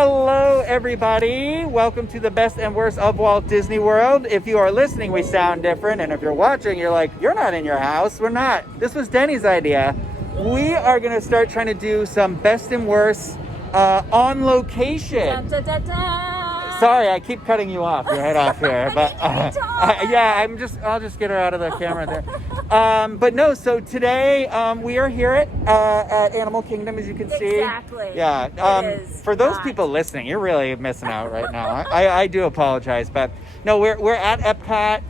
Hello, everybody. Welcome to the best and worst of Walt Disney World. If you are listening, we sound different. And if you're watching, you're like, you're not in your house. We're not. This was Deni's idea. We are going to start trying to do some best and worst on location. Da, da, da, da. Sorry, I keep cutting you off. Your head off here, but yeah, I'll just get her out of the camera there. But no, so today we are here at Animal Kingdom, as you can see. Exactly. Yeah. For those people listening, you're really missing out right now. I do apologize, but no, we're at Epcot.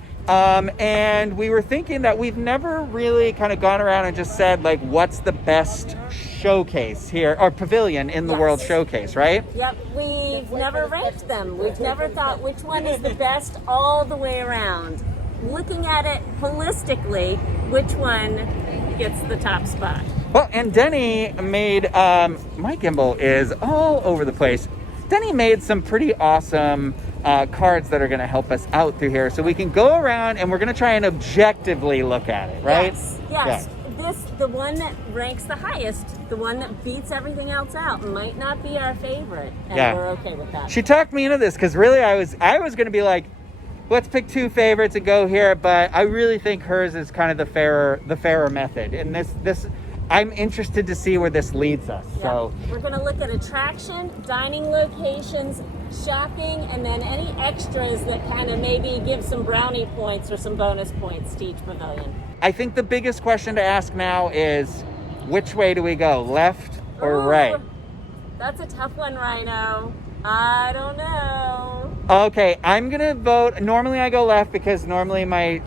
And we were thinking that we've never really kind of gone around and just said, like, what's the best showcase here, or pavilion in the World Showcase, right? Yep, we've never ranked them. We've never thought which one is the best all the way around. Looking at it holistically, which one gets the top spot? Well, and Deni made, my gimbal is all over the place. Deni made some pretty awesome cards that are going to help us out through here, so we can go around and we're going to try and objectively look at it, right? Yes. Yeah. The one that ranks the highest, the one that beats everything else out, might not be our favorite, and we're okay with that. She talked me into this because really I was going to be like, let's pick two favorites and go here, but I really think hers is kind of the fairer method, and this. I'm interested to see where this leads us. Yeah. So we're going to look at attraction, dining locations, shopping, and then any extras that kind of maybe give some brownie points or some bonus points to each pavilion. I think the biggest question to ask now is, which way do we go, left or right? That's a tough one, Rhino. I don't know. Okay, I'm going to vote. Normally I go left because normally my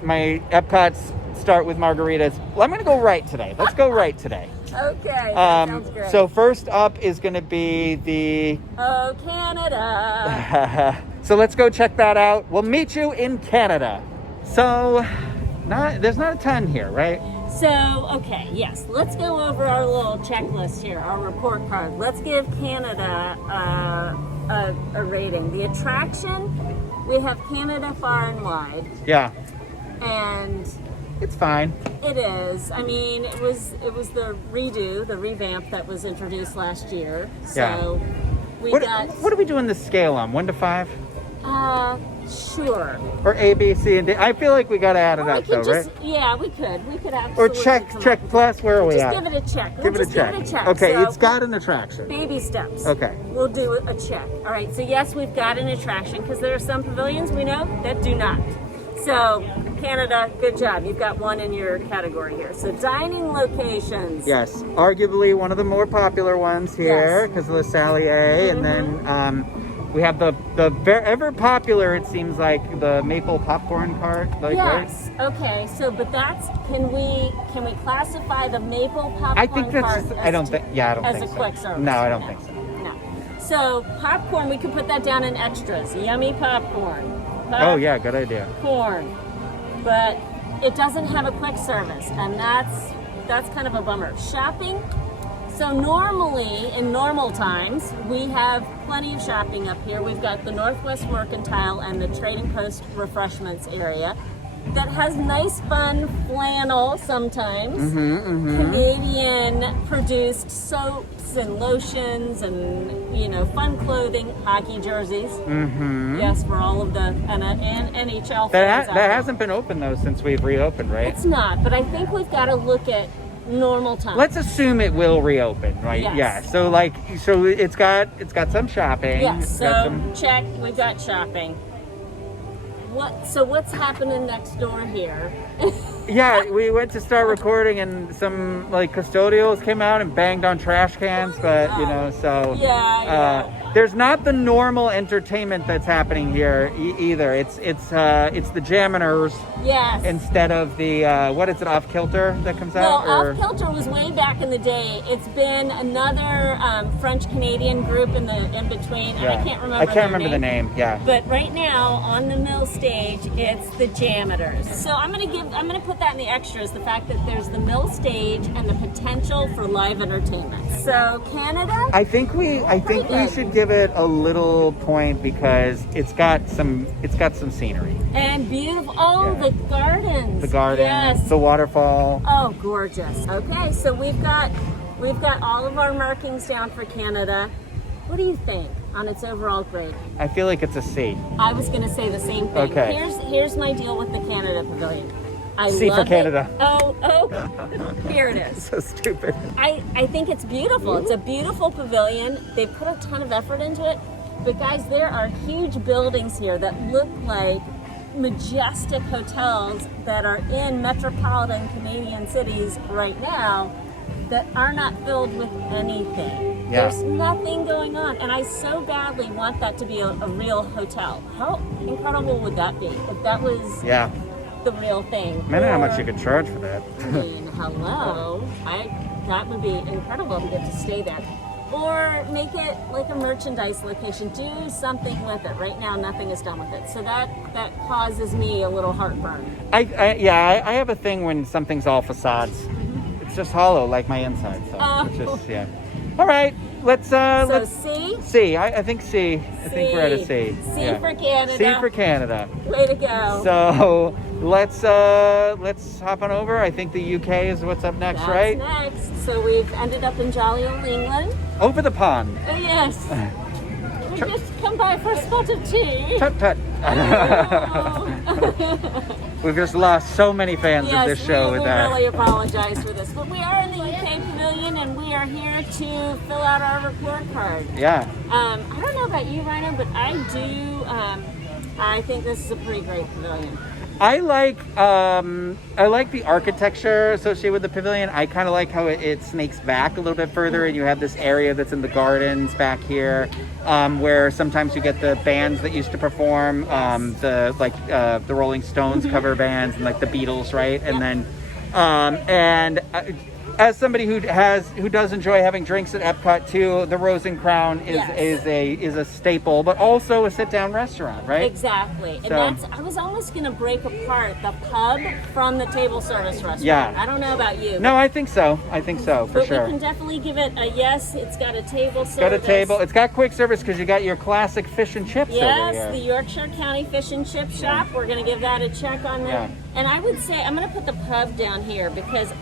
Epcots start with margaritas. Well, I'm going to go right today. Let's go right today. Okay, that sounds great. So first up is going to be the... Oh, Canada. So let's go check that out. We'll meet you in Canada. So there's not a ton here, right? So, okay, yes. Let's go over our little checklist here, our report card. Let's give Canada a rating. The attraction, we have Canada far and wide. Yeah. And... it's fine. It is. I mean, it was the revamp that was introduced last year. So what do we do in the scale on 1 to 5? Sure. Or A, B, C, and D. I feel like we got to add it up, though, right? Yeah, we could. We could absolutely. Or check plus. Where are we at? Just give it a check. Give it a check. Okay, so, it's got an attraction. Baby steps. Okay. We'll do a check. All right. So yes, we've got an attraction because there are some pavilions we know that do not. So, Canada, good job. You've got one in your category here. So, dining locations. Yes, arguably one of the more popular ones here because of the Salier. And then we have the ever popular, it seems like, the maple popcorn cart. Yes. Right? Okay. So, but that's, can we classify the maple popcorn I think that's, cart I don't think as a so. quick service? No, I don't think so. No. So, popcorn, we could put that down in extras. Yummy popcorn. Oh yeah, good idea. Corn, but it doesn't have a quick service, and that's kind of a bummer. Shopping. So normally, in normal times, we have plenty of shopping up here. We've got the Northwest Mercantile and the Trading Post Refreshments area that has nice, fun flannel sometimes. Canadian produced soaps and lotions and fun clothing, hockey jerseys. Yes, for all of the and NHL fans. That hasn't been open though since we've reopened, right? It's not, but I think we've got to look at normal times. Let's assume it will reopen, right? Yes. Yeah. So it's got some shopping. Yes. Check. We've got shopping. What's happening next door here? Yeah, we went to start recording and some custodials came out and banged on trash cans, but there's not the normal entertainment that's happening here either. It's the Jaminers. Yes. Instead of the what is it, Off Kilter that comes out? Well, Off Kilter was way back in the day. It's been another French Canadian group in between. Yeah. I can't remember the name. Yeah. But right now on the mill stage, it's the Jaminers. So I'm gonna put that in the extras. The fact that there's the mill stage and the potential for live entertainment. So Canada. I think we should give it a little point because it's got some scenery and beautiful. Oh, yeah. The gardens. Yes. The waterfall. Oh, gorgeous. Okay, so we've got all of our markings down for Canada. What do you think on its overall grade? I feel like it's a C. I was going to say the same thing. Okay. Here's my deal with the Canada Pavilion. I C love for Canada. It. Oh, here it is. So stupid. I think it's beautiful. It's a beautiful pavilion. They put a ton of effort into it. But guys, there are huge buildings here that look like majestic hotels that are in metropolitan Canadian cities right now that are not filled with anything. Yeah. There's nothing going on, and I so badly want that to be a real hotel. How incredible would that be if that was the real thing? I don't know how much you could charge for that. I mean, hello. That would be incredible to get to stay there. Or make it like a merchandise location. Do something with it. Right now, nothing is done with it. So that causes me a little heartburn. I have a thing when something's all facades. It's just hollow, like my inside. So it's just, All right, let's C? C. I think C. I think we're at a C. C for Canada. C for Canada. Way to go. So let's hop on over. I think the UK is what's up next, right? That's next. So we've ended up in jolly old England. Over the pond. Oh, yes. We just come by for a spot of tea. Tut tut. We've just lost so many fans of this show with that. We really apologize for this. But we are in the UK Pavilion and we are here to fill out our report card. Yeah. I don't know about you, Rhino, but I do. I think this is a pretty great pavilion. I like the architecture associated with the pavilion. I kind of like how it snakes back a little bit further, and you have this area that's in the gardens back here, where sometimes you get the bands that used to perform, the Rolling Stones cover bands and like the Beatles, right? And then as somebody who does enjoy having drinks at Epcot too, the Rose and Crown is a staple, but also a sit-down restaurant, right? Exactly. And I was almost going to break apart the pub from the table service restaurant. Yeah. I don't know about you. No, I think so, for sure. But we can definitely give it a yes. It's got a table service. Got a table. It's got quick service because you got your classic fish and chips over here. Yes, the Yorkshire County Fish and Chip Shop. Yeah. We're going to give that a check on that. Yeah. And I would say, I'm going to put the pub down here because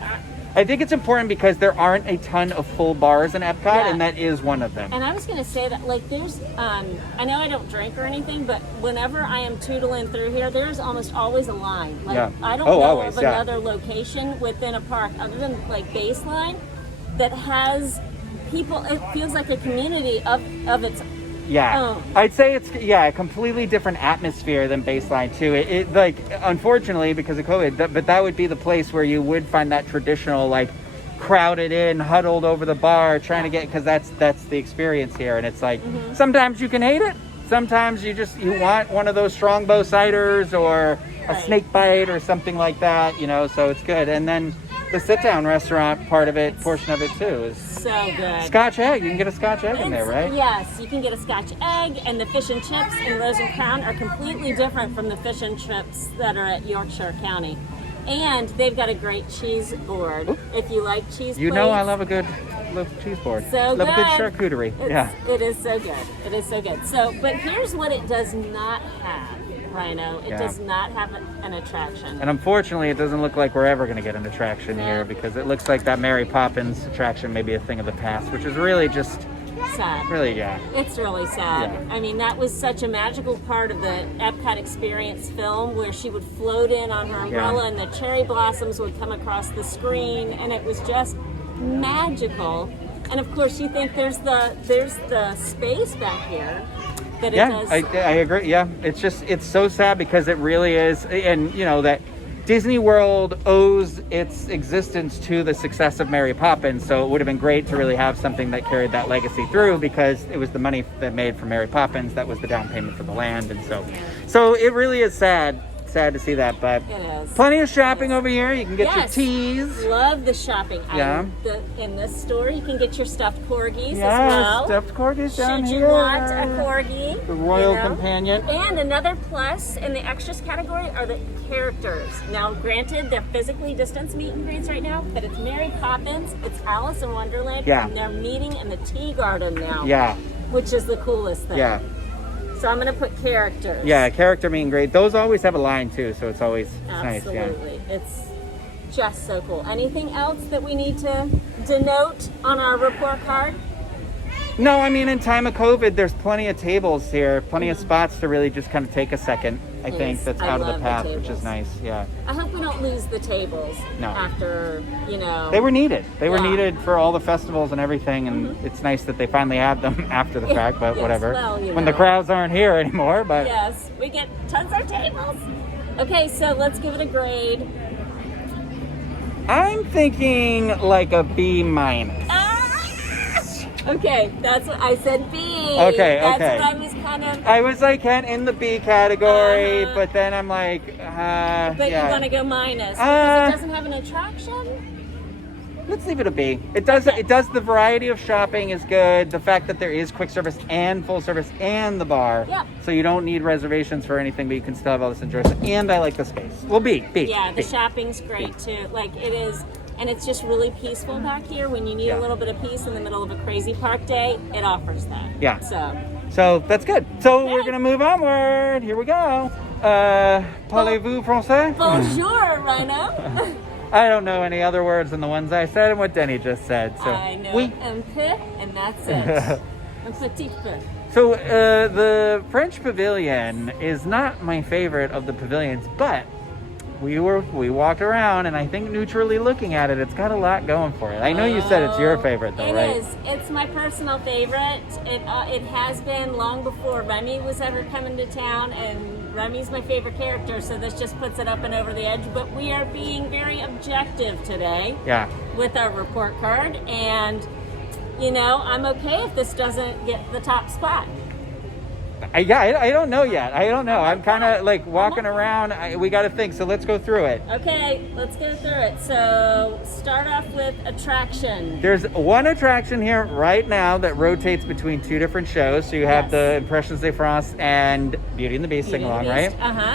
I think it's important because there aren't a ton of full bars in Epcot, and that is one of them. And I was going to say that, like, there's, I know I don't drink or anything, but whenever I am tootling through here, there's almost always a line. Like, I don't know of another location within a park other than, like, Baseline that has people, it feels like a community of its own. I'd say it's a completely different atmosphere than Baseline too. It like, unfortunately because of COVID, but that would be the place where you would find that traditional, like, crowded in, huddled over the bar trying to get, because that's the experience here. And it's like, sometimes you can hate it, sometimes you want one of those Strongbow ciders or a snake bite or something like that, so it's good. And then the sit-down restaurant portion of it too is so good. Scotch egg. You can get a Scotch egg in there, right? Yes, you can get a Scotch egg, and the fish and chips in Rose and Crown are completely different from the fish and chips that are at Yorkshire County. And they've got a great cheese board. If you like cheese plates. I love a good cheese board. So love good. a good charcuterie. It is so good. It is so good. So, but here's what it does not have. Rhino. It does not have an attraction. And unfortunately, it doesn't look like we're ever going to get an attraction here, because it looks like that Mary Poppins attraction may be a thing of the past, which is really just sad. Really, It's really sad. Yeah. I mean, that was such a magical part of the Epcot Experience film, where she would float in on her umbrella and the cherry blossoms would come across the screen, and it was just magical. And of course, you think there's the space back here. That it does. I agree. Yeah, it's so sad because it really is, and that Disney World owes its existence to the success of Mary Poppins. So it would have been great to really have something that carried that legacy through, because it was the money that made for Mary Poppins that was the down payment for the land, and so it really is sad to see that, but it is. Plenty of shopping over here. You can get your teas. Love the shopping. In this store, you can get your stuffed corgis as well. Stuffed corgis down Should here. you want a corgi? The royal companion. And another plus in the extras category are the characters. Now, granted, they're physically distanced meet and greets right now, but it's Mary Poppins, it's Alice in Wonderland, and they're meeting in the tea garden now. Yeah. Which is the coolest thing. Yeah. So I'm going to put characters. Yeah, character meet and greet. Those always have a line too, so it's always nice. Absolutely. It's just so cool. Anything else that we need to denote on our report card? No, I mean, in time of COVID, there's plenty of tables here, plenty of spots to really just kind of take a second. I think that's out of the path, which is nice. Yeah. I hope we don't lose the tables after, They were needed. They were needed for all the festivals and everything, and it's nice that they finally have them after the fact, but whatever. Well, when the crowds aren't here anymore, but... Yes, we get tons of tables. Okay, so let's give it a grade. I'm thinking like a B-. Okay, that's what I said. B. Okay. That's what I was kind of. I was like in the B category, but then I'm like, But you want to go minus because it doesn't have an attraction. Let's leave it a B. It does. It does. The variety of shopping is good. The fact that there is quick service and full service and the bar, so you don't need reservations for anything, but you can still have all this enjoyment. And I like the space. Well, B. Yeah, the shopping's great too. Like it is. And it's just really peaceful back here. When you need a little bit of peace in the middle of a crazy park day, it offers that. Yeah. So that's good. So we're gonna move onward. Here we go. Parlez-vous français? Bonjour, Rhino. I don't know any other words than the ones I said and what Deni just said. So I know un peu, and that's it. Un petit peu. So the French Pavilion is not my favorite of the pavilions, but we walked around, and I think neutrally looking at it, it's got a lot going for it. I know you said it's your favorite, though, right? It is. It's my personal favorite. It has been long before Remy was ever coming to town, and Remy's my favorite character, so this just puts it up and over the edge. But we are being very objective today with our report card, and, I'm okay if this doesn't get the top spot. I don't know yet. I don't know. I'm kind of like walking around. We got to think. So let's go through it. Okay, let's go through it. So start off with attraction. There's one attraction here right now that rotates between two different shows. So you have the Impressions de France and Beauty and the Beast sing-along, right? Coming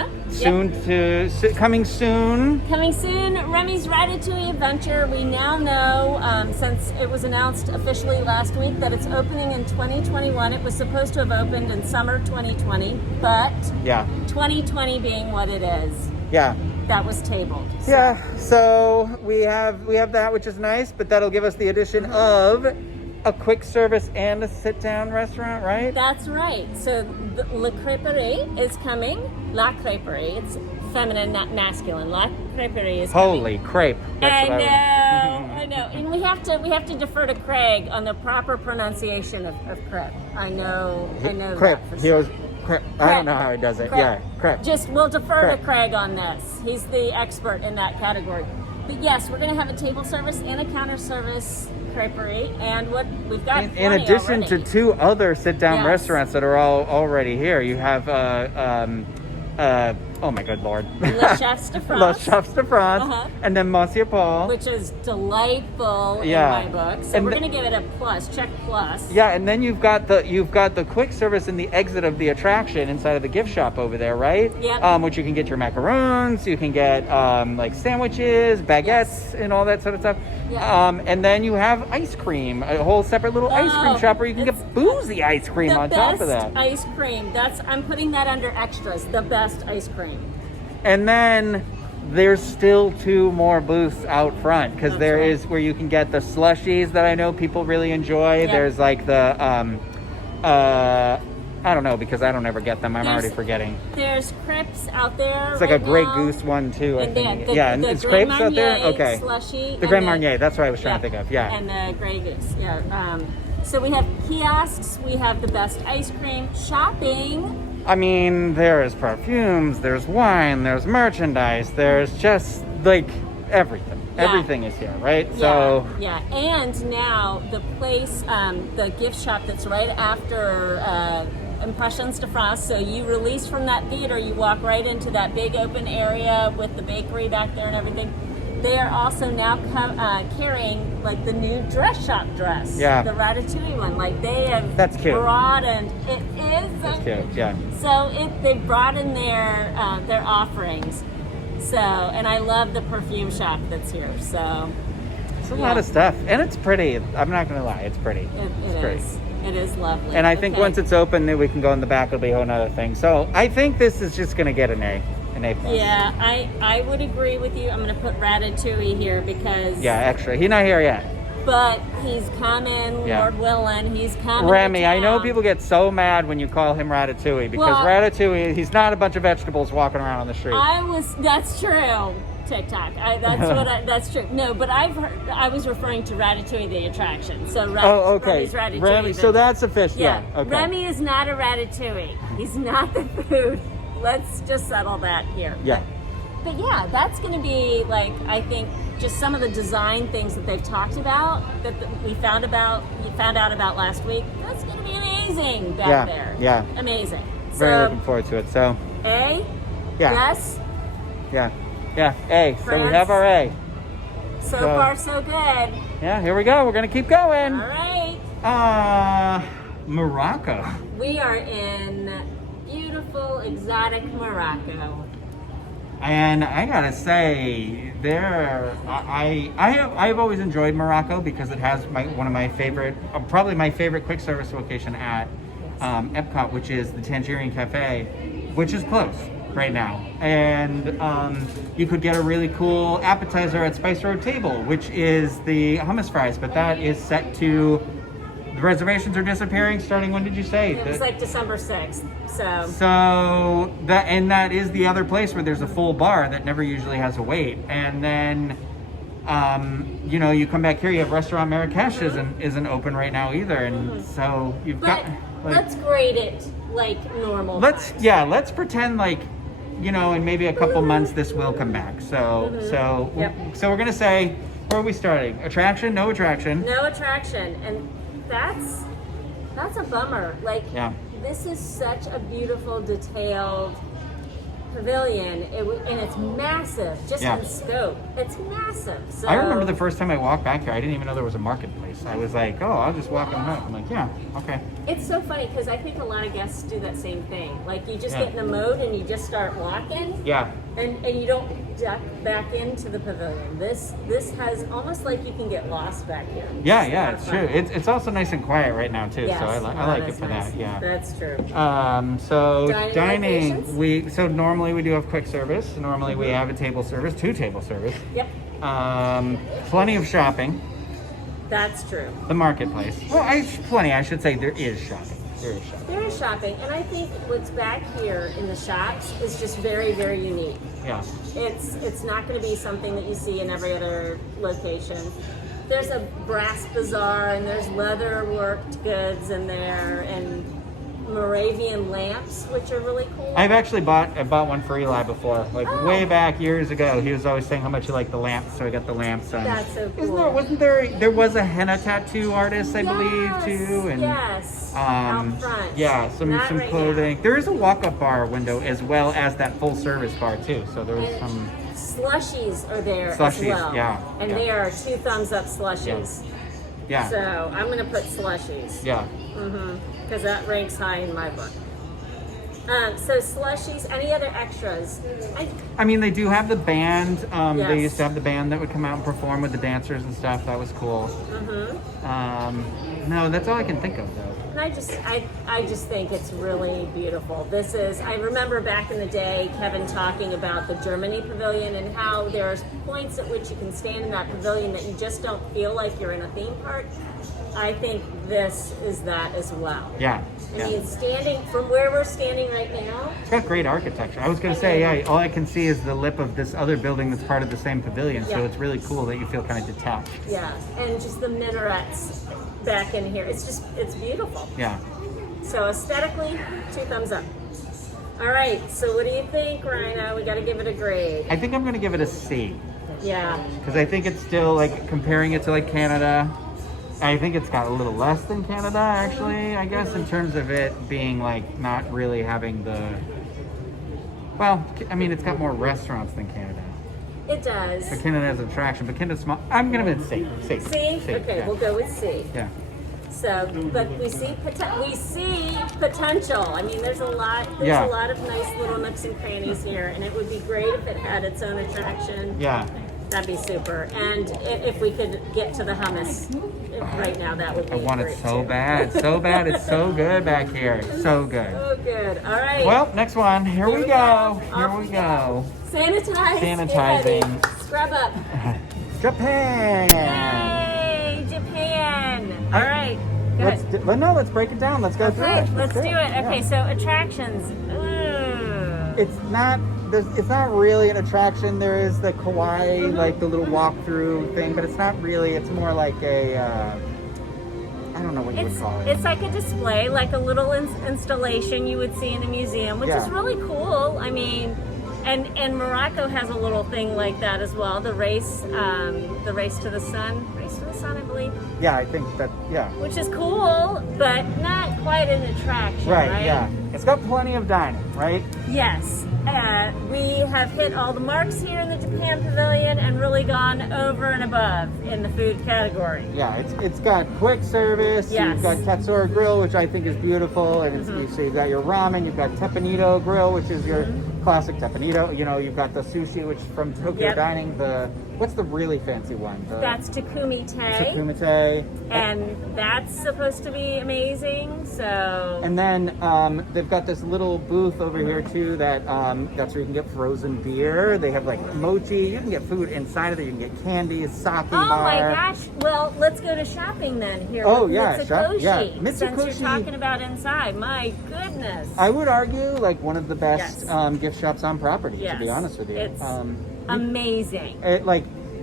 soon. Coming soon, Remy's Ratatouille Adventure. We now know, since it was announced officially last week, that it's opening in 2021. It was supposed to have opened in summer 2020, but 2020 being what it is, that was tabled. So we have that, which is nice, but that'll give us the addition of a quick service and a sit-down restaurant, right? That's right. So Le Crêperie is coming. La Crêperie, it's feminine, not masculine. La Crêperie is coming. Holy crepe! I know. And we have to defer to Craig on the proper pronunciation of crepe. I know. Crepe. That for He was crepe. I don't know how he does it. Crepe. Yeah, crepe. We'll defer to Craig on this. He's the expert in that category. But yes, we're going to have a table service and a counter service creperie, and what we've got. In addition to two other sit-down restaurants that are all already here, you have oh my good lord, Le Chefs de France. Le Chefs de France, and then Monsieur Paul, which is delightful in my book. So we're going to give it a plus, check plus. Yeah, and then you've got the quick service in the exit of the attraction inside of the gift shop over there, right? Yeah. Which you can get your macarons, you can get like sandwiches, baguettes, and all that sort of stuff. Yeah. And then you have ice cream, a whole separate little ice cream shop where you can get boozy ice cream on top of that. Ice cream. I'm putting that under extras. The best ice cream. And then there's still two more booths out front because there is where you can get the slushies that I know people really enjoy. Yep. There's like the I don't know because I don't ever get them. I'm already forgetting. There's crepes out there. It's like a Grey Goose one too. I think. And it's crepes out there. Okay. Slushy. The Grand Marnier. That's what I was trying to think of. Yeah. And the Grey Goose. Yeah. So we have kiosks. We have the best ice cream. Shopping. I mean, there's perfumes, there's wine, there's merchandise, there's just like everything. Yeah. Everything is here, right? So and now the place, the gift shop that's right after Impressions de France. So you release from that theater, you walk right into that big open area with the bakery back there and everything. They are also now carrying like the new dress shop dress. Yeah. The Ratatouille one. Like they have broadened. It is. That's cute. Yeah. So they've broadened their offerings. So, and I love the perfume shop that's here. So. It's a lot of stuff, and it's pretty. I'm not gonna lie, it's pretty. It is. It is lovely. And I think once it's open, then we can go in the back. It'll be a whole nother thing. So I think this is just gonna get an A. An A+. Yeah, I would agree with you. I'm going to put Ratatouille here because... Yeah, extra. He's not here yet. but he's coming, Yeah. Lord willing, he's coming. Remy, to I know town. people get so mad when you call him Ratatouille because Well- Ratatouille, he's not a bunch of vegetables walking around on the street. That's true. TikTok. That's true. No, but I was referring to Ratatouille the attraction. So okay. Remy's Ratatouille. Remy, so that's official. yeah. Okay. Remy is not a Ratatouille. He's not the food. Let's just settle that here. Yeah. But yeah, that's going to be like, I think, just some of the design things that they've talked about that we found out about last week. That's going to be amazing back there. Yeah. Amazing. Very looking forward to it. So. A. Yeah. Yes. Yeah. Yeah. A. So we France. have our A. So far, so good. Yeah. Here we go. We're gonna keep going. All right. Morocco. We are in beautiful, exotic Morocco. And I gotta say, I've always enjoyed Morocco because it has one of my favorite, probably my favorite quick service location at Epcot, which is the Tangerine Cafe, which is closed right now. And you could get a really cool appetizer at Spice Road Table, which is the hummus fries, but that is set to. The reservations are disappearing starting, when did you say? It was like December 6th, that is the other place where there's a full bar that never usually has a wait. And then, you come back here, you have Restaurant Marrakesh isn't open right now either. And so you've got... let's grade it like normal. Let's pretend like, in maybe a couple months this will come back. So we're going to say, where are we starting? Attraction? No attraction. No attraction. And that's a bummer. Like, this is such a beautiful, detailed pavilion, and it's massive, just in scope. It's massive. So I remember the first time I walked back here, I didn't even know there was a marketplace. I was like, oh, I'll just walk on home. I'm like, yeah, okay. It's so funny because I think a lot of guests do that same thing. Like, you just get in the mode and you just start walking. Yeah. And you don't duck back into the pavilion. This has almost like you can get lost back here. Yeah, it's true. It's also nice and quiet right now too, yes, so I like it for nice. that. Yeah, that's true. So dining. Normally we do have quick service. Normally we have a table service, 2 table service. Yep. Plenty of shopping. That's true. The marketplace. Well, I should say there is shopping. There is shopping, and I think what's back here in the shops is just very, very unique. Yeah. It's not going to be something that you see in every other location. There's a brass bazaar, and there's leather worked goods in there, and Moravian lamps, which are really cool. I've actually bought one for Eli before, way back years ago. He was always saying how much he liked the lamps, so I got the lamps. That's so cool. There was a henna tattoo artist, I believe, too, and out front. Yeah, some right clothing. now. There is a walk-up bar window as well as that full-service bar too. So there was some slushies are there as well. And they are 2 thumbs up slushies. Yeah. So I'm gonna put slushies. Yeah. Because that ranks high in my book. So slushies, any other extras? I mean, they do have the band. They used to have the band that would come out and perform with the dancers and stuff. That was cool. No, that's all I can think of though. And I just think it's really beautiful. I remember back in the day, Kevin talking about the Germany pavilion and how there's points at which you can stand in that pavilion that you just don't feel like you're in a theme park. I think this is that as well. Yeah. I mean, standing from where we're standing right now. It's got great architecture. I was going to say, all I can see is the lip of this other building that's part of the same pavilion. So it's really cool that you feel kind of detached. Yeah, and just the minarets back in here. It's beautiful. Yeah. So aesthetically, 2 thumbs up. All right, so what do you think, Rhino? We got to give it a grade. I think I'm going to give it a C. Yeah. Because I think it's still, comparing it to, Canada, I think it's got a little less than Canada, actually, I guess, in terms of it being, not really having the... Well, I mean, it's got more restaurants than Canada. It does. But Canada has an attraction, but Canada's small. I'm going to give it C. C? Okay, we'll go with C. Yeah. So, but we see potential. I mean, there's a lot of nice little nooks and crannies here, and it would be great if it had its own attraction. Yeah. That'd be super. And if we could get to the hummus right now, that would be great. I want it so bad. So bad. It's so good back here. So good. So good. All right. Well, next one. Here we go. Here we go. Sanitizing. Sanitizing. Scrub up. Japan. Yay, let's break it down. Let's go through it. Let's do it. Okay, so attractions. It's not really an attraction. There is the kawaii, like the little walkthrough thing, but it's not really. It's more like a I don't know what you would call it. It's like a display, like a little installation you would see in a museum, which is really cool. I mean, and Morocco has a little thing like that as well. The race to the sun, I believe. Yeah, I think that. Yeah. Which is cool, but not quite an attraction, right? Yeah. It's got plenty of dining, right? Yes. We have hit all the marks here in the Japan Pavilion and really gone over and above in the food category. Yeah, it's got quick service. Yes. You've got Katsura Grill, which I think is beautiful, and so you've got your ramen. You've got Teppanyaki Grill, which is your classic teppanyaki. You know, you've got the sushi, which from Tokyo Dining. What's the really fancy one? That's Takumite. Takumite. And that's supposed to be amazing. So. And then they've got this little booth over here too. That's where you can get frozen beer. They have like mochi. You can get food inside of it. You can get candy, sake bar. Oh my gosh! Well, let's go to shopping then. Here. Oh with yeah, Mitsukoshi. Mitsukoshi. Since you're talking about inside, my goodness. I would argue like one of the best gift shops on property. To be honest with you, it's amazing.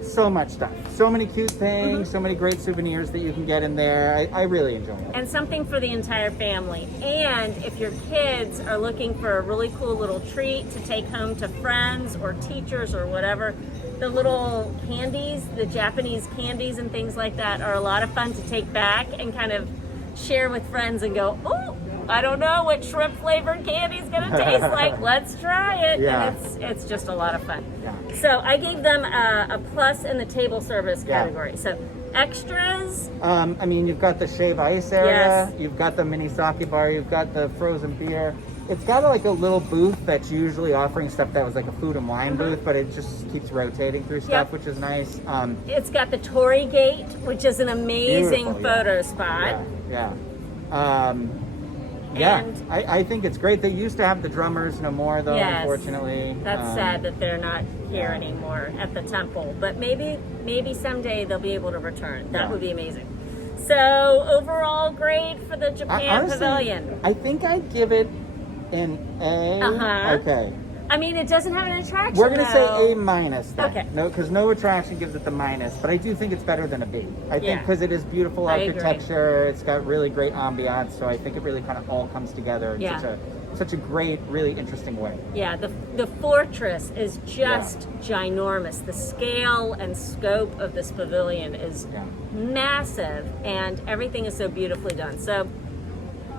So much stuff, so many cute things, so many great souvenirs that you can get in there. I really enjoy it. And something for the entire family. And if your kids are looking for a really cool little treat to take home to friends or teachers or whatever, the little candies, the Japanese candies and things like that are a lot of fun to take back and kind of share with friends and go, oh, I don't know what shrimp flavored candy is going to taste like. Let's try it. Yeah. And it's just a lot of fun. Yeah. So I gave them a plus in the table service category. So extras. I mean, you've got the shave ice area. You've got the mini sake bar. You've got the frozen beer. It's got like a little booth that's usually offering stuff that was like a food and wine booth, but it just keeps rotating through stuff, which is nice. It's got the Torii Gate, which is an amazing photo spot. And I think it's great. They used to have the drummers, no more though, unfortunately. That's sad that they're not here anymore at the temple. But maybe someday they'll be able to return. That would be amazing. So overall grade for the Japan Pavilion. I think I'd give it an A. Okay. I mean, it doesn't have an attraction. We're going to say A minus. Then. Okay. No, because no attraction gives it the minus, but I do think it's better than a B. I think because it is beautiful architecture, it's got really great ambiance, so I think it really kind of all comes together in such a great, really interesting way. Yeah, the fortress is just ginormous. The scale and scope of this pavilion is massive, and everything is so beautifully done. So,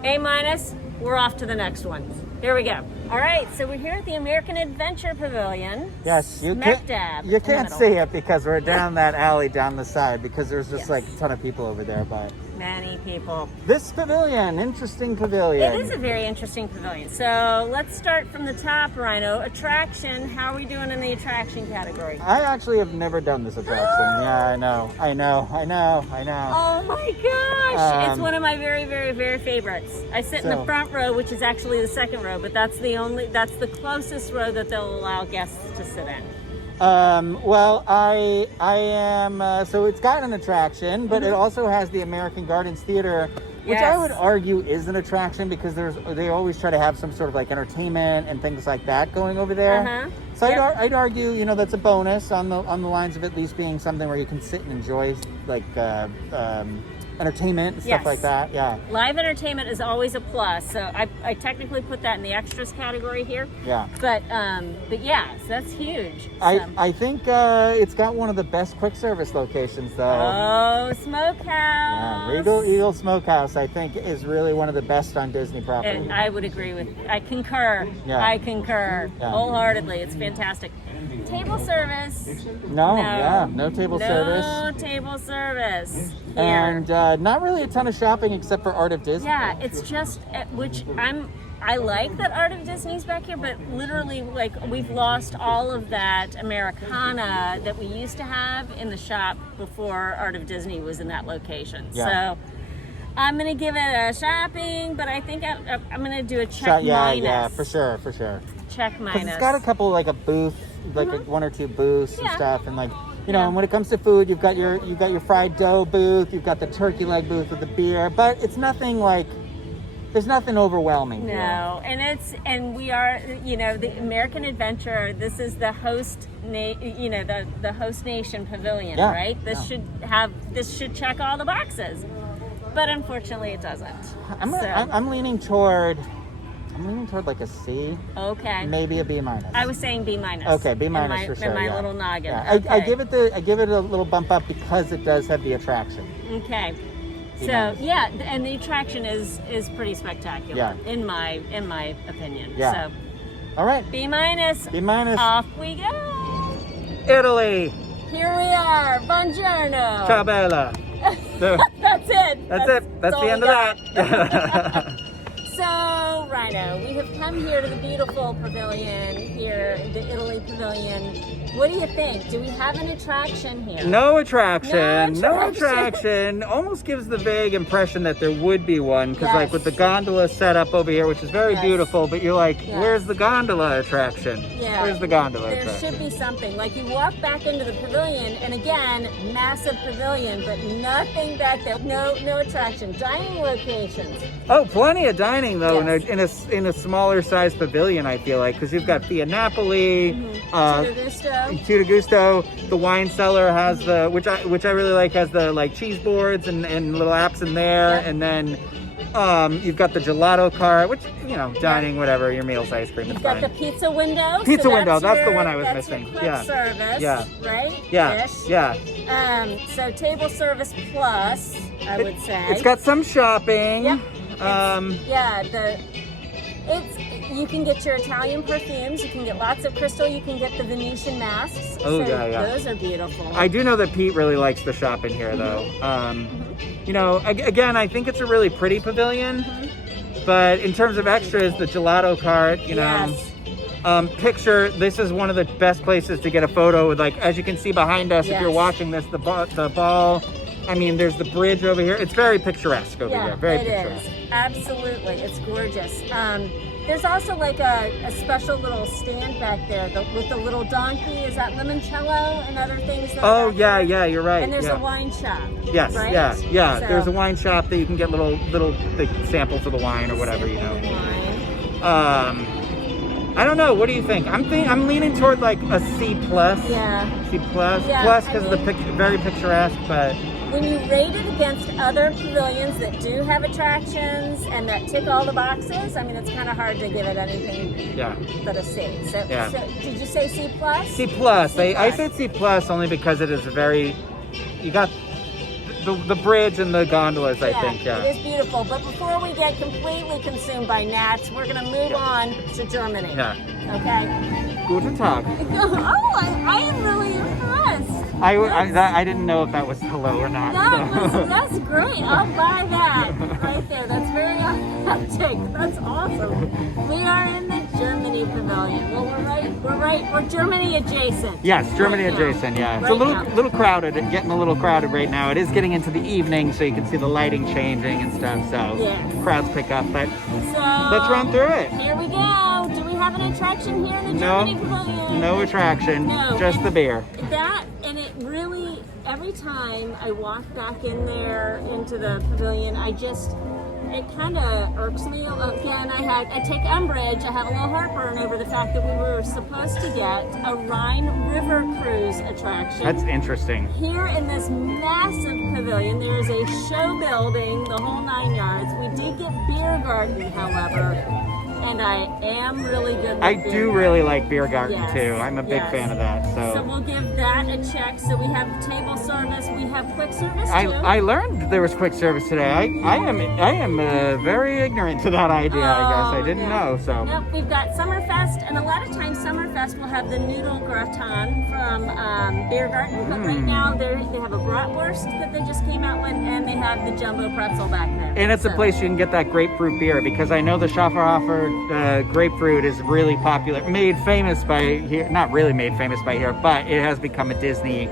A minus. We're off to the next one. Here we go. All right, so we're here at the American Adventure Pavilion. Yes, you can't see it because we're down that alley down the side because there's just like a ton of people over there. But many people. This pavilion, interesting pavilion. It is a very interesting pavilion. So let's start from the top, Rhino. Attraction. How are we doing in the attraction category? I actually have never done this attraction. Yeah, I know. Oh my gosh! It's one of my very, very, very favorites. I sit in the front row, which is actually the second row, but that's the closest row that they'll allow guests to sit in. Well, I am, so it's got an attraction, but it also has the American Gardens Theater, which I would argue is an attraction because they always try to have some sort of like entertainment and things like that going over there. So I'd argue, that's a bonus on the lines of at least being something where you can sit and enjoy like, entertainment and stuff like that. Yeah, live entertainment is always a plus, so I technically put that in the extras category here. But yeah, so that's huge. I think it's got one of the best quick service locations though. Oh, Smokehouse. Yeah, Regal Eagle Smokehouse I think is really one of the best on Disney property. And I would agree I concur wholeheartedly. It's fantastic. Table service. No table service. No table service here. And not really a ton of shopping except for Art of Disney. Yeah, it's just, I like that Art of Disney's back here, but literally, like, we've lost all of that Americana that we used to have in the shop before Art of Disney was in that location. So I'm going to give it a shopping, but I think I'm going to do a check minus. Yeah, for sure. Check minus. It's got a couple, like a booth, like one or two booths and stuff, and like You know, and when it comes to food, you've got your fried dough booth, you've got the turkey leg booth with the beer, but it's nothing like, there's nothing overwhelming. No, and we are, you know, the American Adventure. This is the host, the host nation pavilion, right? This should check all the boxes, but unfortunately, it doesn't. I'm leaning toward like a C. Okay. Maybe a B minus. I was saying B minus. Okay, B minus for sure. In my little noggin. Yeah. Okay. I give it a little bump up because it does have the attraction. Okay. So and the attraction is pretty spectacular. Yeah. In my opinion. Yeah. So. All right. B minus. B minus. Off we go. Italy. Here we are. Buongiorno. Ciao bella. That's it. That's it. That's the end of that. So, Rhino, we have come here to the beautiful pavilion here, the Italy Pavilion. What do you think? Do we have an attraction here? No attraction. No attraction. Almost gives the vague impression that there would be one, because like with the gondola set up over here, which is very beautiful, but you're like, where's the gondola attraction? Yeah. Where's the gondola There attraction? should be something. Like you walk back into the pavilion, and again, massive pavilion, but nothing back there. No attraction. Dining locations. Oh, plenty of dining though Yes. in a smaller size pavilion. I feel like, because you've got Via Napoli, Tutta Gusto. The wine cellar has the which I really like, has the like cheese boards and little apps in there, and then you've got the gelato cart, which dining, whatever, your meals, ice cream. You've got the pizza window. Pizza window. That's the one I was missing. Your quick service. Right. Yeah. Ish. Yeah. So table service plus, I would say. It's got some shopping. Yep. You can get your Italian perfumes, you can get lots of crystal, you can get the Venetian masks. Those are beautiful. I do know that Pete really likes the shop in here though. Again, I think it's a really pretty pavilion, but in terms of extras, the gelato cart, picture, this is one of the best places to get a photo with, like, as you can see behind us, if you're watching this, the ball. I mean, there's the bridge over here. It's very picturesque over here. Very picturesque. It is. Absolutely. It's gorgeous. There's also like a special little stand back there with the little donkey. Is that limoncello and other things? Yeah, you're right. And there's a wine shop. Yes, right? yeah. So, there's a wine shop that you can get little like, samples of the wine or whatever, I don't know. What do you think? I'm leaning toward like a C plus. Yeah. C plus. Yeah, plus because very picturesque, but. When you rate it against other pavilions that do have attractions and that tick all the boxes, I mean, it's kind of hard to give it anything but a C. So did you say C plus? C plus. I said C plus only because it is you got the bridge and the gondolas, I think. Yeah, it is beautiful. But before we get completely consumed by gnats, we're going to move on to Germany. Yeah. Okay? Guten Tag. Oh, I am really impressed. I didn't know if that was hello or not. That's great. I'll buy that right there. That's very authentic. That's awesome. We are in the Germany Pavilion. Well, we're Germany adjacent. Yes, Germany adjacent. Yeah, it's a little crowded. Getting a little crowded right now. It is getting into the evening, so you can see the lighting changing and stuff. So crowds pick up. But let's run through it. Here we go. Do we have an attraction here in the Germany Pavilion? No attraction. No. Just the beer. And it really, every time I walk back in there into the pavilion, it kind of irks me. Again, I take umbrage. I have a little heartburn over the fact that we were supposed to get a Rhine River cruise attraction. That's interesting. Here in this massive pavilion, there is a show building, the whole 9 yards. We did get beer garden, however. And I am really good with I beer do garden. really like beer garden too. I'm a big fan of that. So we'll give that a check. So we have table service. We have quick service too. I learned there was quick service today. I am very ignorant to that idea. I guess I didn't know. So nope, we've got Summerfest, and a lot of times Summerfest will have the noodle gratin from beer garden. But right now they have a bratwurst that they just came out with, and they have the jumbo pretzel back there. And it's a place you can get that grapefruit beer, because I know the Schafferhofer grapefruit is really popular, made famous by here, not really made famous by here, but it has become a Disney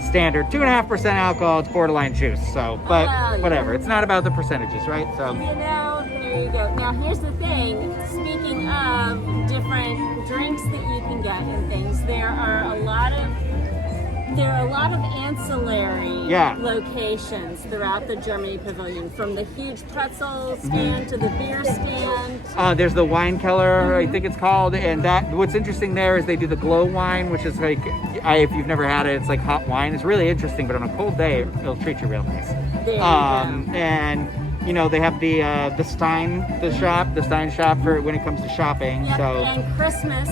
standard. 2.5% alcohol, it's borderline juice. So, but whatever, it's not about the percentages, right? So there you go. Now here's the thing, speaking of different drinks that you can get and things, there are a lot of there are a lot of ancillary Yeah. locations throughout the Germany Pavilion, from the huge pretzel Mm-hmm. stand to the beer stand. There's the wine cellar, I think it's called, and that what's interesting there is they do the glow wine, which is like, if you've never had it, it's like hot wine. It's really interesting, but on a cold day, it'll treat you real nice. There you go. And you know, they have the Stein shop for when it comes to shopping. Yep, So and Christmas,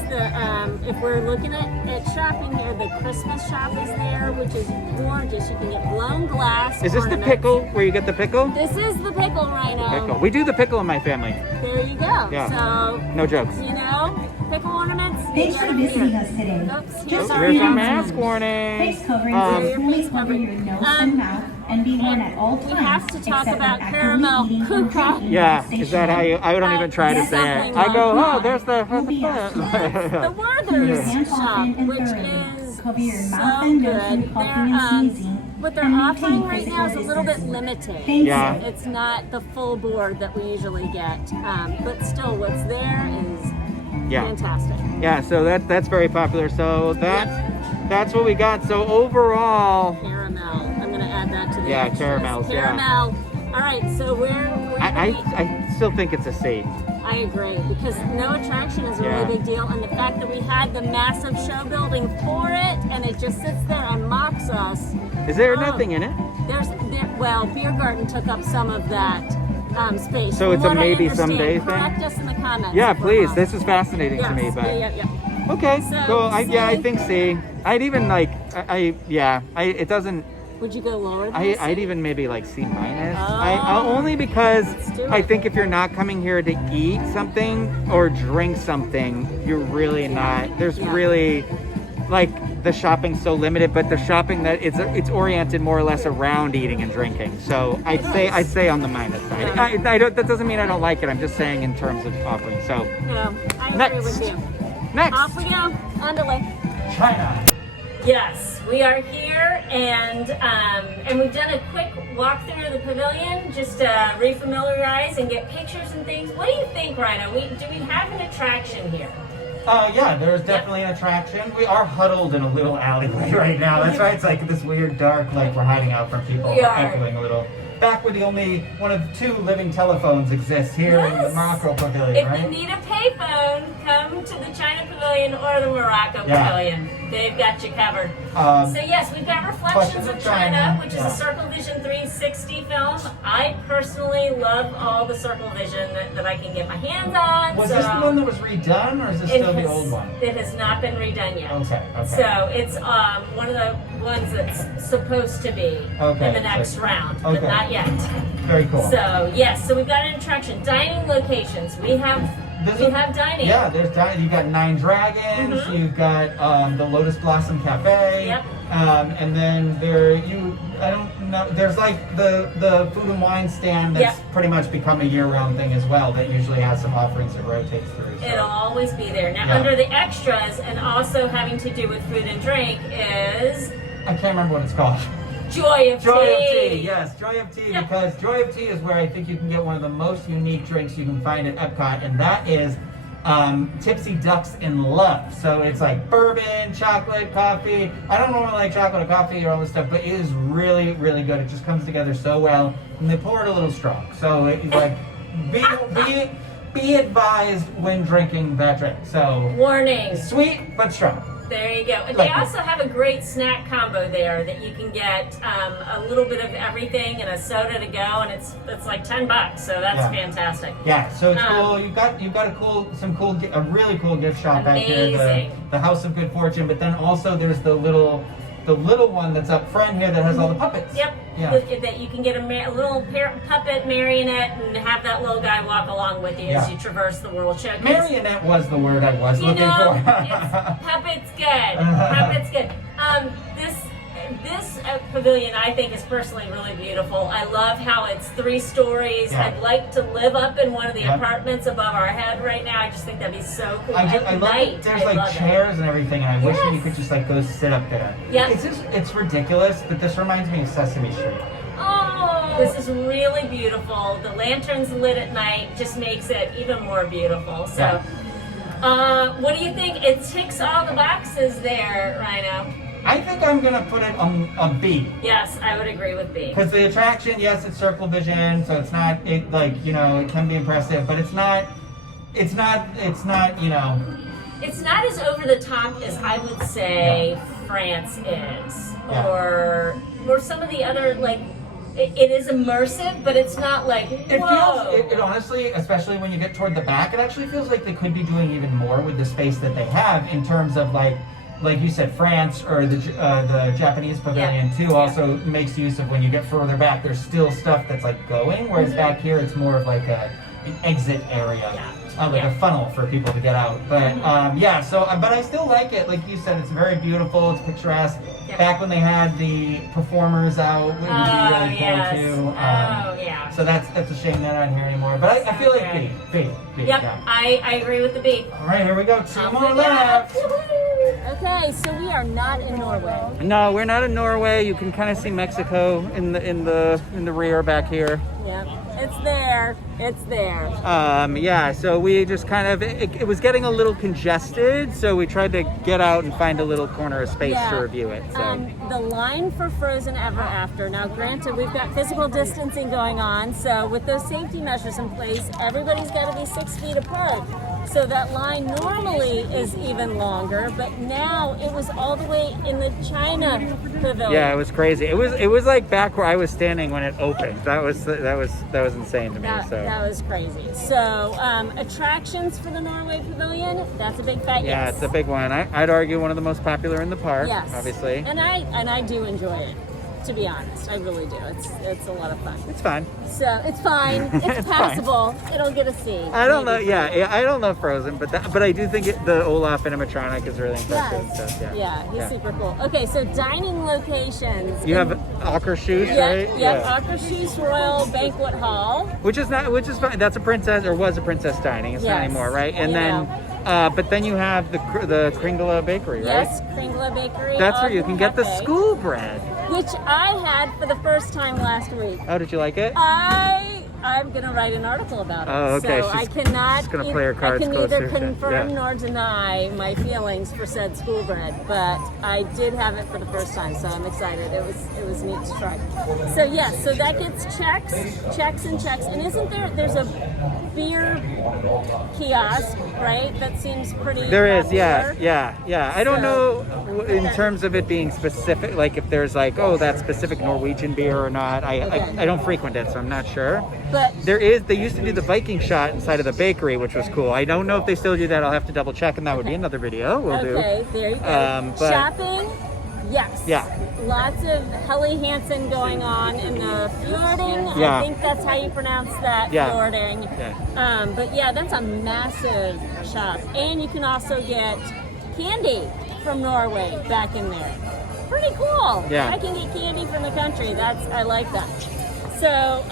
if we're looking at shopping here, the Christmas shop is there, which is gorgeous. You can get blown glass. is this the ornaments. pickle where you get the pickle? This is the pickle, Rhino. Pickle. We do the pickle in my family. There you go. Yeah. So, No jokes. you know, pickle ornaments. Thanks for visiting us today. Oops, Just our Here's our announcement. mask warning. Face coverings Um, will only cover your nose and mouth and be worn at all times. We have to talk except about when actively caramel eating or kuka. drinking Yeah, at the is that how you? I don't even try to Yes, say it. definitely I go, not. oh, there's the. We'll be asked The Clean your Werther's hands shop, often and which thoroughly. is Cover your so mouth and nose when good. coughing and sneezing. What they're and offering maintain right now is a physical little bit distancing. limited. Thank Yeah. you. It's not the full board that we usually get, but still, what's there is Yeah. fantastic. Yeah, so that's very popular. So that's what we got. So overall, Caramel. I'm going to add that to the Yeah, extras. caramels, yeah. Caramel. All right, so where I still think it's a C. I agree, because no attraction is a Yeah. really big deal, and the fact that we had the massive show building for it, and it just sits there and mocks us. Is there Oh. nothing in it? Well, Beer Garden took up some of that space. So From it's a what I maybe understand. someday thing? Correct us in the comments. Yeah, if we're please. wrong. This is fascinating Yes, to me. But yeah. okay, So, cool. I C. think C. I'd even like it doesn't. Would you go lower than I'd C? even maybe like C minus. Oh. Only because Let's do I it. think if you're not coming here to eat something or drink something, you're really not. There's Yeah. really like the shopping's so limited, but the shopping that it's oriented more or less around eating and drinking. So I'd say on the minus side. Yeah. I don't. That doesn't mean I don't like it. I'm just saying in terms of offering. So No, I agree Next. with you. next, Off we go. On the way. China. Yes, we are here, and we've done a quick walkthrough of the pavilion, just to refamiliarize and get pictures and things. What do you think, Rhino? Do we have an attraction here? Yeah, there's definitely an attraction. We are huddled in a little alleyway right now. That's right. It's like this weird dark, like we're hiding out from people. We We're are. echoing a little. Back where the only one of two living telephones exists here in the Yes. Morocco Pavilion, If right? you need a payphone, come to the China Pavilion or the Morocco Yeah. Pavilion. They've got you covered. Um, So yes, we've got Reflections of China, which is Yeah. a Circle Vision 360 film. I personally love all the Circle Vision that I can get my hands on. Was so this the one that was redone, or is this it still the has- old one? It has not been redone yet. Okay. So it's one of the ones that's supposed to be Okay, in the next so- round, but okay. not yet. Very cool. So yes, so we've got an attraction, dining locations. We have dining. Yeah, there's dining. You got Nine Dragons. Mhm. You've got the Lotus Blossom Cafe. Yep. And then I don't know. There's like the food and wine stand that's Yep. pretty much become a year-round thing as well. That usually has some offerings that rotates through. So. It'll always be there. Now, Yeah. under the extras, and also having to do with food and drink, is I can't remember what it's called. Joy of Joy Tea. of Tea, yes, Joy of Tea, Yep. because Joy of Tea is where I think you can get one of the most unique drinks you can find at Epcot, and that is Tipsy Ducks in Love. So it's like bourbon, chocolate, coffee. I don't normally like chocolate or coffee or all this stuff, but it is really, really good. It just comes together so well, and they pour it a little strong. So it's like, be advised when drinking that drink. So Warning. sweet but strong. There you go. And Like- they also have a great snack combo there that you can get a little bit of everything and a soda to go, and it's like $10, so that's Yeah. fantastic. Yeah, so it's Um, cool. You've got a really cool gift shop back here, Amazing. the House of Good Fortune. But then also there's the little one that's up front here that has all the puppets. Yep. Yeah. That you can get a little puppet marionette and have that little guy walk along with you as Yeah. you traverse the World Showcase. Marionette was the word I was You looking know, for. it's, puppet's good. Puppet's good. This pavilion I think is personally really beautiful. I love how it's 3 stories. Yeah. I'd like to live up in one of the Yep. apartments above our head right now. I just think that'd be so cool. I At love night, it. There's I like love chairs and everything, and I wish we Yes. could just like go sit up there. Yep. It's ridiculous, but this reminds me of Sesame Street. Oh, this is really beautiful. The lanterns lit at night just makes it even more beautiful. So, what do you think? It ticks all the boxes there, Rhino. I think I'm gonna put it on a B. Yes, I would agree with B. Because the attraction, yes, it's circle vision, so it's not it it can be impressive, but it's not It's not It's not as over the top as I would say France is, or some of the other It is immersive, but it's not like whoa. It honestly, especially when you get toward the back, it actually feels like they could be doing even more with the space that they have in terms of like you said, France or the Japanese pavilion too also makes use of when you get further back. There's still stuff that's like going, whereas back here it's more of like an exit area. Like a funnel for people to get out, but but I still like it. Like you said, it's very beautiful. It's picturesque. Back when they had the performers out, it was really cool too. So that's a shame they're not here anymore. But I feel like B. Yep, Yeah. I agree with the B. All right, here we go. Two more left. Okay, so we are not in Norway. No, we're not in Norway. You can kind of see Mexico in the rear back here. Yep, it's there. It's there. So we just kind of, it was getting a little congested, so we tried to get out and find a little corner of space to review it. So. The line for Frozen Ever After. Now, granted, we've got physical distancing going on, so with those safety measures in place, everybody's got to be 6 feet apart. So that line normally is even longer, but now it was all the way in the China pavilion. Yeah, it was crazy. It was like back where I was standing when it opened. That was insane to me. That was crazy. So attractions for the Norway Pavilion, that's a big fat yes. Yeah, it's a big one. I'd argue one of the most popular in the park. Yes, obviously. And I do enjoy it. To be honest, I really do. It's a lot of fun. It's fun. So it's fine. It's passable. It'll get a C. I don't know. Yeah, I don't know Frozen, but I do think the Olaf animatronic is really impressive. Yes. So, He's super cool. Okay, so dining locations. You have Akershus, right? Yep, Akershus Royal Banquet Hall. Which is fine. That's a princess, or was a princess dining. It's not anymore, right? And then. But then you have the Kringla Bakery, right? Yes, Kringla Bakery. That's where you can get the school bread. Which I had for the first time last week. Oh, did you like it? I'm going to write an article about it. Oh, okay. So I cannot. She's going to play her cards I can closer. neither confirm nor deny my feelings for said school bread, but I did have it for the first time, so I'm excited. It was neat to try. So yes, so that gets checks, and isn't there's a beer kiosk, right? That seems pretty. There is, popular. yeah. I don't know in terms of it being specific, like if there's like, that specific Norwegian beer or not. I don't frequent it, so I'm not sure. But they used to do the Viking shot inside of the bakery, which was cool. I don't know if they still do that. I'll have to double check, and that would be another video we'll do. Okay, there you go. Shopping, yes. Yeah. Lots of Helly Hansen going on in the fjording. Yeah. I think that's how you pronounce that, fjording. Yeah. But yeah, that's a massive shop. And you can also get candy from Norway back in there. Pretty cool. Yeah. I can get candy from the country. I like that. So,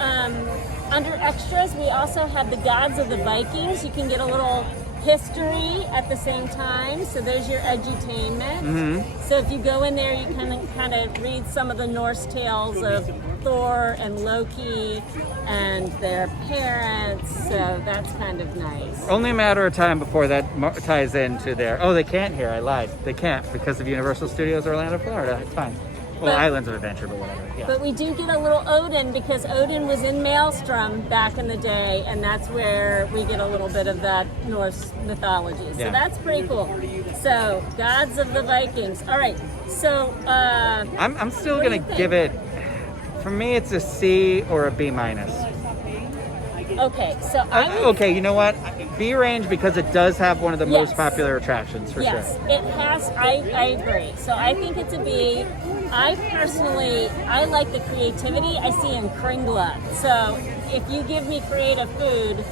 under extras, we also have the Gods of the Vikings. You can get a little history at the same time. So there's your edutainment. Mm-hmm. So if you go in there, you can kind of read some of the Norse tales of Thor and Loki and their parents. So that's kind of nice. Only a matter of time before that ties into their. Oh, they can't here. I lied. They can't because of Universal Studios Orlando, Florida. It's fine. Well, Islands of Adventure, but whatever. Yeah. But we do get a little Odin because Odin was in Maelstrom back in the day, and that's where we get a little bit of that Norse mythology. So that's pretty cool. So, Gods of the Vikings. All right. So, I'm still gonna give it. For me, it's a C or a B minus. Okay, so okay, you know what? B range because it does have one of the most popular attractions for sure. Yes, it has. I agree. So I think it's a B. I like the creativity I see in Kringla. So if you give me creative food,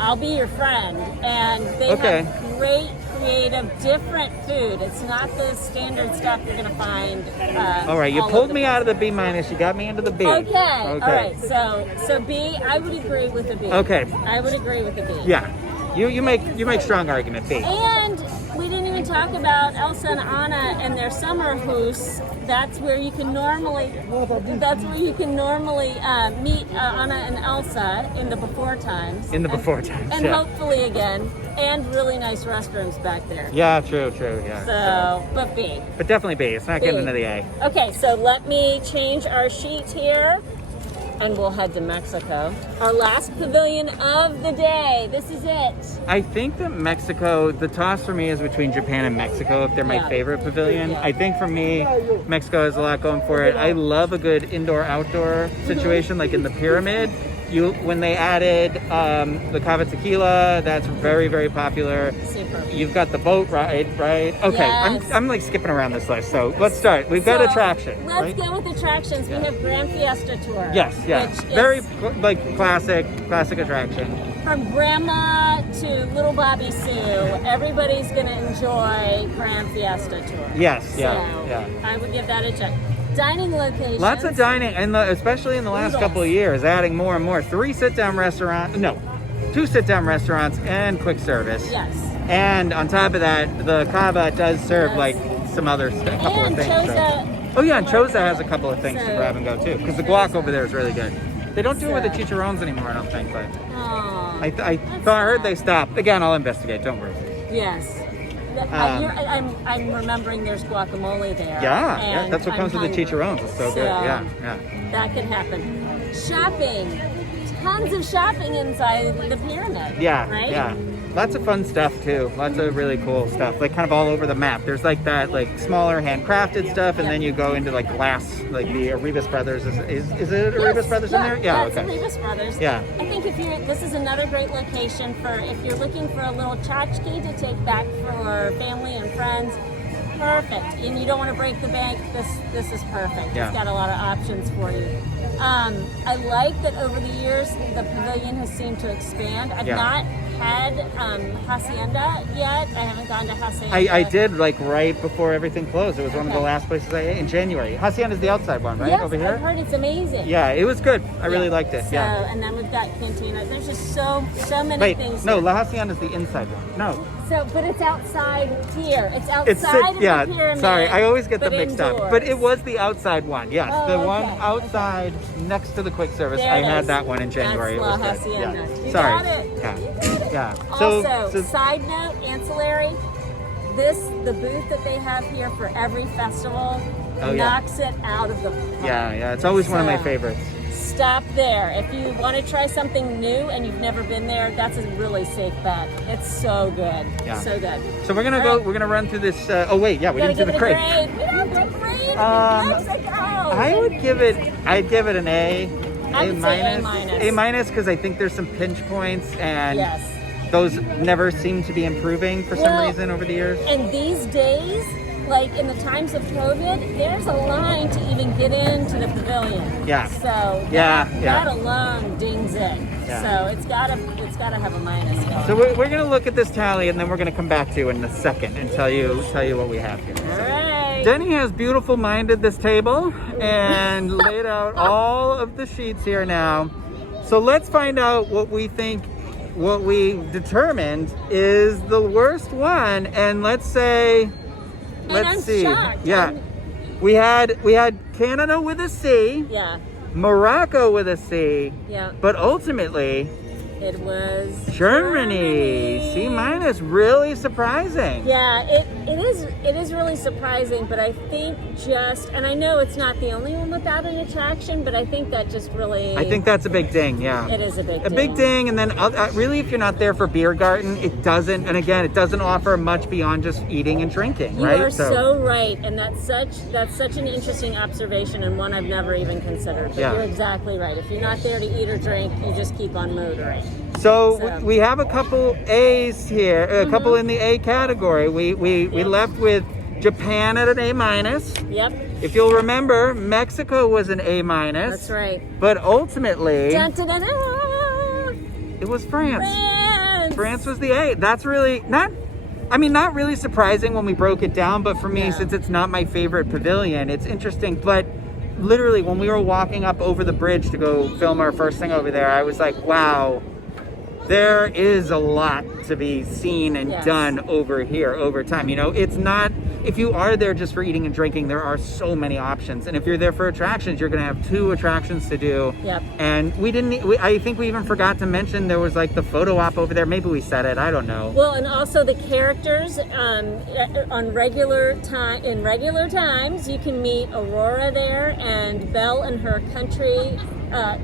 I'll be your friend. And they have great, creative, different food. It's not the standard stuff you're going to find. All right, you pulled me out of the B minus. You got me into the B. Okay. All right. So B, I would agree with the B. Okay. I would agree with the B. Yeah. You make strong argument, B. And we didn't even talk about Elsa and Anna and their summer house, that's where you can normally meet Anna and Elsa in the before times. In the before times, and yeah. hopefully again, and really nice restrooms back there. Yeah, true, yeah. So, but B. But definitely B. It's not B. getting into the A. Okay, so let me change our sheet here, and we'll head to Mexico. Our last pavilion of the day. This is it. I think that Mexico, the toss for me is between Japan and Mexico if they're my favorite pavilion. Yeah. I think for me, Mexico has a lot going for it. I love a good indoor-outdoor situation, like in the pyramid. When they added the Cava Tequila, that's very, very popular. Super. You've got the boat ride, right? Okay, Yes. I'm like skipping around this list, so let's start. We've got attraction. Let's right? go with attractions. We have Grand Fiesta Tour. Yes, yeah. Which Very is like classic attraction. from Grandma to Little Bobby Sue. Everybody's gonna enjoy Grand Fiesta Tour. Yes, So yeah. I would give that a check. Dining locations. Lots of dining, and especially in the last couple of years, adding more and more. 2 sit-down restaurants and quick service. Yes. And on top of that, the Cava does serve like some other couple And of things. Choza. Oh yeah, and Choza has a couple of things to So- grab and go too, because the guac over there is really good. They don't do it with the chicharrones anymore, I don't think, but Oh, I heard they stopped. Again, I'll investigate. Don't worry. yes. I'm remembering there's guacamole there. Yeah, and that's what I'm comes with the hungry. chicharrones. It's so good. Yeah. That could happen. Shopping. Tons of shopping inside the pyramid. Yeah, right? yeah. Lots of fun stuff too. Lots of really cool stuff, like kind of all over the map. There's like that, like smaller handcrafted stuff, and then you go into like glass, like the Arribas Brothers. Is it Arribas Brothers in there? Yeah, it's Arribas Brothers. Yeah. I think this is another great location for if you're looking for a little tchotchke to take back for family and friends. Perfect. And you don't want to break the bank. This is perfect. Yeah. It's got a lot of options for you. I like that over the years the pavilion has seemed to expand. I've not had Hacienda yet. I haven't gone to Hacienda. I did like right before everything closed. It was one of the last places I ate in January. Hacienda's the outside one, right? Yes, Over here? I've heard it's amazing. Yeah, it was good. I really liked it. So, Yeah. and then we've got Cantina. There's just so many Wait, things. no, here. La Hacienda's the inside one. No. So, but it's outside here. It's outside of the pyramid. Sorry, I always get them but mixed indoors. up. But it was the outside one, yes. Oh, the one okay. outside next to the quick service. There I it had is. that one in January. That's It La was good. Hacienda. Yeah. You Sorry. got it. Yeah. Yeah. Also, side note, ancillary, the booth that they have here for every festival knocks it out of the park. Yeah, it's always one of my favorites. Stop there. If you want to try something new and you've never been there, that's a really safe bet. It's so good. Yeah. So good. So we're gonna run through this. We Gotta didn't do give the it a crate. grade. We don't have to grade. I'd give it an A. I would say A minus. A minus because I think there's some pinch points and Yes. those never seem to be improving for some reason over the years. And these days, like in the times of COVID, there's a line to even get into the pavilion. Yeah. So that alone dings it. Yeah. So it's gotta have a minus going. So we're gonna look at this tally and then we're gonna come back to you in a second and tell you what we have here. All right. Denny has beautiful minded this table and laid out all of the sheets here now. So let's find out what we determined is the worst one, and let's see. Shocked. Yeah. We had Canada with a C, Yeah. Morocco with a C, Yeah. but ultimately It was Germany. C minus, really surprising. Yeah, it is really surprising, but I think and I know it's not the only one without an attraction, but I think that just really I think that's a big ding, yeah. it is a big big ding, and then really if you're not there for beer garden, it doesn't offer much beyond just eating and drinking, You right? are so right, and that's such an interesting observation and one I've never even considered. But you're exactly right. If you're not there to eat or drink, you just keep on motoring. So we have a couple A's here, a couple in the A category. We left with Japan at an A minus. Yep. If you'll remember, Mexico was an A minus. That's right. But ultimately, Dun, dun, dun, dun. it was France. France was the A. That's really not really surprising when we broke it down, but for me, since it's not my favorite pavilion, it's interesting. But literally, when we were walking up over the bridge to go film our first thing over there, I was like, wow, there is a lot to be seen and Yes. done over here over time. You know, it's not, if you are there just for eating and drinking, there are so many options. And if you're there for attractions, you're going to have 2 attractions to do. Yep. And I think we even forgot to mention there was like the photo op over there. Maybe we said it, I don't know. Well, and also the characters in regular times, you can meet Aurora there and Belle in her country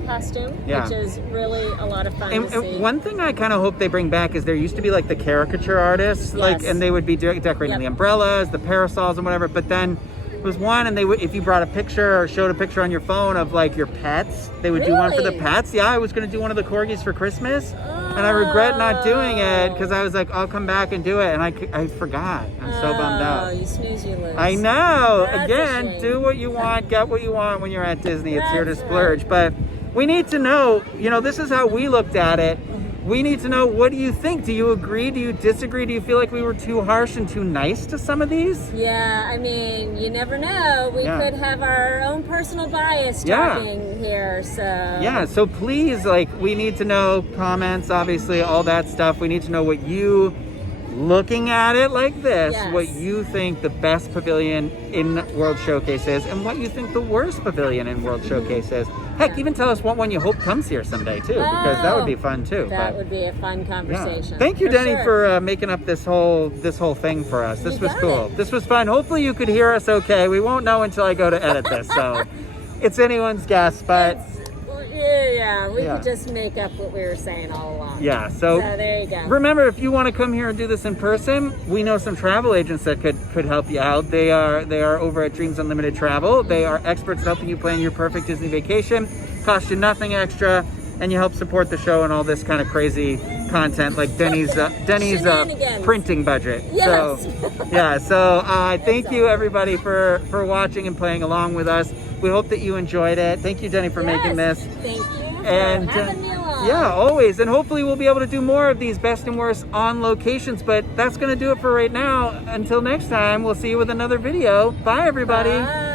costume, Yeah. which is really a lot of fun to see. And one thing I kind of hope they bring back is there used to be like the caricature artists, like, Yes. and they would be decorating Yep. the umbrellas, the parasols, and whatever. But then there was one, and they would, if you brought a picture or showed a picture on your phone of like your pets, they would do one for the Really? pets. Yeah, I was going to do one of the corgis for Christmas, and I regret not doing it because I was like, I'll come back and do it, and I forgot. I'm so bummed Oh, out. you snooze, you lose. I know. That's a Again, shame. do what you want, get what you want when you're at Disney. It's here to That's splurge. But we need to know, you know, this is how we looked at it. We need to know, what do you think? Do you agree? Do you disagree? Do you feel like we were too harsh and too nice to some of these? Yeah, I mean, you never know. We Yeah. could have our own personal bias Yeah. talking here, so. Yeah, so please, like, we need to know comments, obviously, all that stuff. We need to know what you, looking at it like this, Yes. what you think the best pavilion in World Showcase is and what you think the worst pavilion in World Showcase is. Heck, even tell us what one you hope comes here someday too, because that would be fun too. That But, would be a fun yeah. conversation. Thank you, Denny, sure. for making up this whole thing for us. This You was got cool. it. This was fun. Hopefully you could hear us okay. We won't know until I go to edit this, so it's anyone's guess, but We Yeah. could just make up what we were saying all along. yeah. So there you go. remember, if you want to come here and do this in person, we know some travel agents that could help you out. They are over at Dreams Unlimited Travel. They are experts at helping you plan your perfect Disney vacation. Cost you nothing extra, and you help support the show and all this kind of crazy content, like Denny's Shenanigans. printing budget. Yes. So yeah. So thank you everybody for watching and playing along with us. We hope that you enjoyed it. Thank you, Denny, for making Yes. this. Thank you And for having me along. yeah, always. And hopefully we'll be able to do more of these best and worst on locations. But that's going to do it for right now. Until next time, we'll see you with another video. Bye, everybody. Bye.